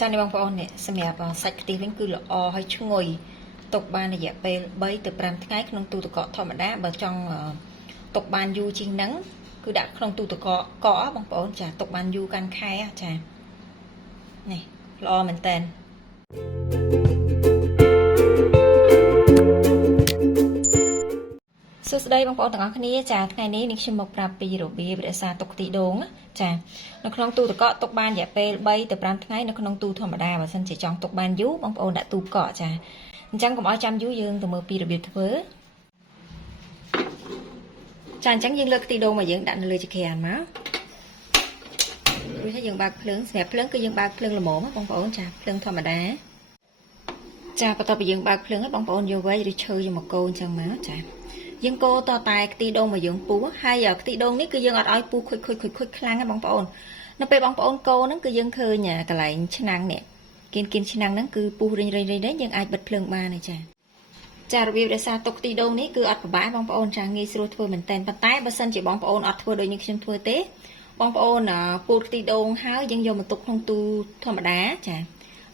ចានេះបងប្អូននេះសម្រាប់សាច់ខ្ទិះវិញគឺល្អហើយឈ្ងុយទុកបានរយៈពេល3 ទៅ 5 ថ្ងៃក្នុងទូទឹកកកធម្មតាបើចង់ទុកបានយូរជាងហ្នឹងគឺដាក់ក្នុងទូទឹកកកបងប្អូនចាទុកបានយូរកាន់ខែចានេះល្អមែនតើសួស្តីបងប្អូនទាំងអស់គ្នាចាថ្ងៃនេះនេះខ្ញុំមកប្រាប់ពីរបៀបរក្សាទុកខ្ទិះដូងចានៅក្នុងទូទឹកកកទុកបានរយៈពេល3 ទៅ 5 ថ្ងៃនៅក្នុងទូធម្មតាបើសិនជាចង់ទុកបានយូរបងប្អូនដាក់ទូកកចាអញ្ចឹងកុំឲ្យចាំយូរយើងទៅមើលពីរបៀបធ្វើចាអញ្ចឹងយើងលើកខ្ទិះដូងមកយើងដាក់នៅលើចង្ក្រានមករួចហើយយើងបើកភ្លើងសម្រាប់ភ្លើងគឺយើងបើកភ្លើងល្មមបងប្អូនចាភ្លើងធម្មតាចាបន្ទាប់ពីយើងបើកភ្លើងហើយបងប្អូនយកវែកឬឈើយកមកកូរអញ្ចឹងមកចាយើងកូរតតែខ្ទិះដូងមកយើងពុះហើយខ្ទិះដូងនេះគឺយើងអត់ឲ្យពុះខុចខ្លាំងទេបងប្អូននៅពេលបងប្អូនកូរហ្នឹងគឺយើងឃើញកន្លែងឆ្នាំងនេះគៀនឆ្នាំងហ្នឹងគឺពុះរិញយើងអាចបិទភ្លើងបានទេចារបៀបរក្សាទុកខ្ទិះដូងនេះគឺអត់ពិបាកបងប្អូនចាងាយស្រួលធ្វើមែនតើប៉ុន្តែបើសិនជាបងប្អូនអត់ធ្វើដូចនេះខ្ញុំធ្វើទេបងប្អូនពូតខ្ទិះដូងហើយយើងយកមកទុកក្នុងទូធម្មតាចា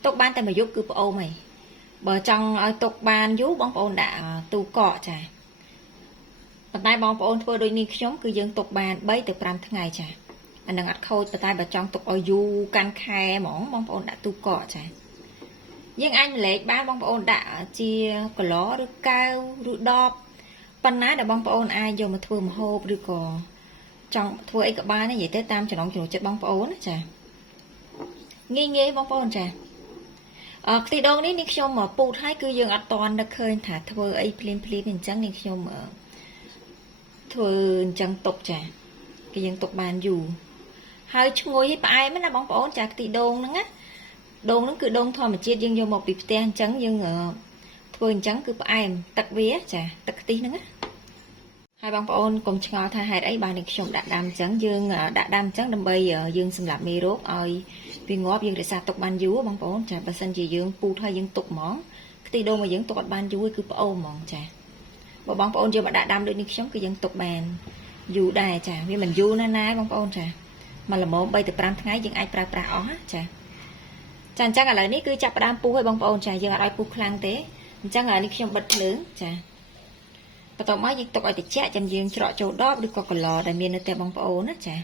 ទុកបានតែមួយយប់គឺផ្អូមហើយបើចង់ឲ្យទុកបានយូរបងប្អូនដាក់ទូកកចាប៉ុន្តែបងប្អូនធ្វើដូចនេះខ្ញុំគឺយើងទុកបាន3 ទៅ 5 ថ្ងៃចាអានឹងអត់ខូចប៉ុន្តែបើចង់ទុកឲ្យយូរកាន់ខែហ្មងបងប្អូនដាក់ទូកកចាយើងអាចម្លែកបានបងប្អូនដាក់ជាគឡឬកែវឬដបប៉ុណ្ណាដែលបងប្អូនអាចយកមកធ្វើម្ហូបឬក៏ចង់ធ្វើអីក៏បាននិយាយទៅតាមចំណង់ចំណូលចិត្តបងប្អូនណាចាងាយបងប្អូនចាខ្ទិះដូងនេះខ្ញុំពូតឲ្យគឺយើងអត់តន់នឹកឃើញថាធ្វើអីភ្លាមអញ្ចឹងនេះខ្ញុំធ្វើអញ្ចឹងទុកចាគឺយើងទុកបានយូរហើយឈ្ងុយផ្អែមណាបងប្អូនចាខ្ទិះដូងហ្នឹងណាដូងហ្នឹងគឺដូងធម្មជាតិយើងយកមកពីផ្ទះអញ្ចឹងយើងធ្វើអញ្ចឹងគឺផ្អែមទឹកវាចាទឹកខ្ទិះហ្នឹងណាហើយបងប្អូនកុំឆ្ងល់ថាហេតុអីបាននេះខ្ញុំដាក់ដាំអញ្ចឹងយើងដាក់ដាំអញ្ចឹងដើម្បីយើងសម្រាប់មេរោគឲ្យវាងាប់យើងរក្សាទុកបានយូរបងប្អូនចាបើសិនជាយើងពូតហើយយើងទុកហ្មងខ្ទិះដូងមកយើងទុកអត់បានយូរគឺផ្អូមហ្មងចាបើបងប្អូនយកមកដាក់ដាំដូចនេះខ្ញុំគឺយើងទុកបានយូរដែរចាវាមិនយូរណាបងប្អូនចាមកល្មម3 ទៅ 5 ថ្ងៃយើងអាចប្រើប្រាស់អស់ចាអញ្ចឹងឥឡូវនេះគឺចាប់ផ្ដើមពុះហើយបងប្អូនចាយើងអត់ឲ្យពុះខ្លាំងទេអញ្ចឹងនេះខ្ញុំបិទភ្លើងចាបន្ទាប់មកយើងទុកឲ្យត្រជាក់ចាំយើងច្រកចូលដបឬក៏កន្លដែលមាននៅតែបងប្អូនណាចា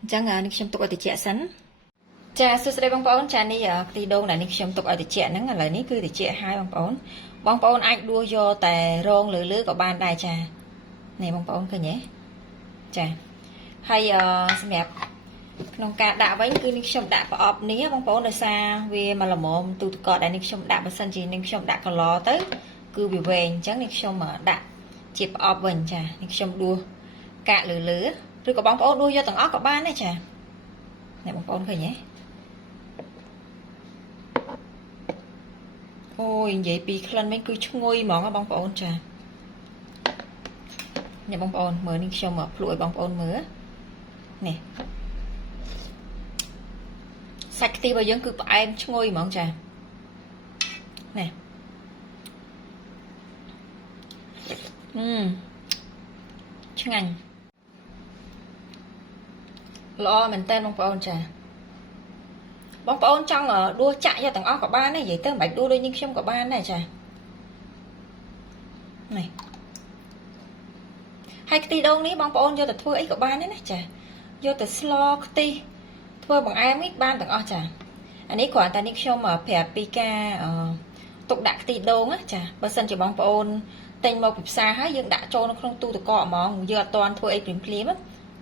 អញ្ចឹងនេះខ្ញុំទុកឲ្យត្រជាក់សិនចាសួស្តីបងប្អូនចានេះខ្ទិះដូងដែលនេះខ្ញុំទុកឲ្យត្រជាក់ហ្នឹងឥឡូវនេះគឺត្រជាក់ហើយបងប្អូនអាចដួសយកតែរងលើក៏បានដែរចានេះបងប្អូនឃើញទេចាហើយសម្រាប់ក្នុងការដាក់វិញគឺនេះខ្ញុំដាក់ប្រអប់នេះបងប្អូនដោយសារវាមកល្មមទូទឹកកកដែលនេះខ្ញុំដាក់បើសិនជានេះខ្ញុំដាក់កន្លទៅគឺវាវែងអញ្ចឹងនេះខ្ញុំដាក់ជាប្រអប់វិញចានេះខ្ញុំដួសកាកលើឬក៏បងប្អូនដួសយកទាំងអស់ក៏បានដែរចានេះបងប្អូនឃើញទេអូយនិយាយពីក្លិនវិញគឺឈ្ងុយហ្មងបងប្អូនចានេះបងប្អូនមើលនេះខ្ញុំភ្លក់ឲ្យបងប្អូនមើលនេះសាច់ខ្ទិះរបស់យើងគឺផ្អែមឈ្ងុយហ្មងចានេះឆ្ងាញ់ល្អមែនតើបងប្អូនចាបងប្អូនចង់ដួសចាក់យកទាំងអស់ក៏បានដែរនិយាយទៅមិនបាច់ដួសដូចនេះខ្ញុំក៏បានដែរចានេះហើយខ្ទិះដូងនេះបងប្អូនយកទៅធ្វើអីក៏បានដែរណាចាយកទៅស្លខ្ទិះធ្វើបង្អែមនេះបានទាំងអស់ចាអានេះគ្រាន់តែនេះខ្ញុំប្រាប់ពីការទុកដាក់ខ្ទិះដូងណាចាបើសិនជាបងប្អូនទិញមកពីផ្សារហើយយើងដាក់ចូលនៅក្នុងទូទឹកកកហ្មងយើងអត់ទាន់ធ្វើអីភ្លាម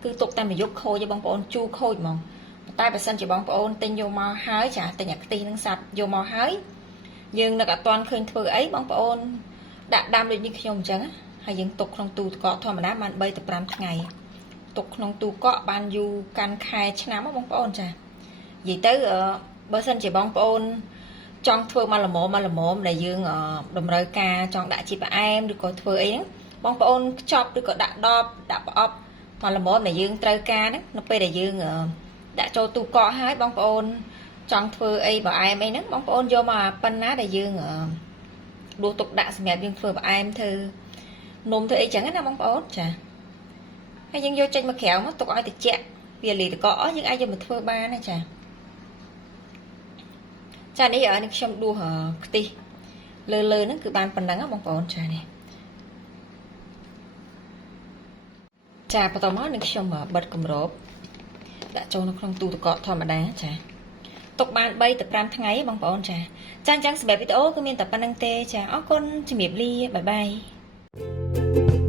គឺទុកតែមួយយប់ខូចទេបងប្អូនជូរខូចហ្មងតែបើសិនជាបងប្អូនទិញយកមកហើយចាទិញអាខ្ទិះនឹងសាប់យកមកហើយយើងនឹកអត់ទាន់ឃើញធ្វើអីបងប្អូនដាក់ដាំដូចនេះខ្ញុំអញ្ចឹងហើយយើងទុកក្នុងទូទឹកកកធម្មតាបាន3 ទៅ 5 ថ្ងៃទុកក្នុងទូកកបានយូរកាន់ខែឆ្នាំបងប្អូនចានិយាយទៅបើសិនជាបងប្អូនចង់ធ្វើមកល្មមដែលយើងតម្រូវការចង់ដាក់ជាផ្អែមឬក៏ធ្វើអីហ្នឹងបងប្អូនខ្ចប់ឬក៏ដាក់ដបដាក់ប្រអប់មកល្មមដែលយើងត្រូវការហ្នឹងនៅពេលដែលយើងដាក់ចូលទូកកហើយបងប្អូនចង់ធ្វើអីផ្អែមអីហ្នឹងបងប្អូនយកមកប៉ុណ្ណាដែលយើងដួសទុកដាក់សម្រាប់យើងធ្វើផ្អែមធ្វើនំធ្វើអីចឹងណាបងប្អូនចាហើយយើងយកចេញមកក្រៅមកទុកឲ្យត្រជាក់វាលីតកកយើងអាចយកមកធ្វើបានណាចា ចានេះនេះខ្ញុំដួសខ្ទិះលើហ្នឹងគឺបានប៉ុណ្ណឹងបងប្អូនចានេះចាបន្តមកនឹងខ្ញុំបិទគម្របដាក់ចូលនៅក្នុងទូទឹកកកធម្មតាចាទុកបាន3ទៅ5ថ្ងៃបងប្អូនចាអញ្ចឹងសម្រាប់វីដេអូគឺមានតែប៉ុណ្្នឹងទេចាអរគុណជំរាបលាបាយបាយ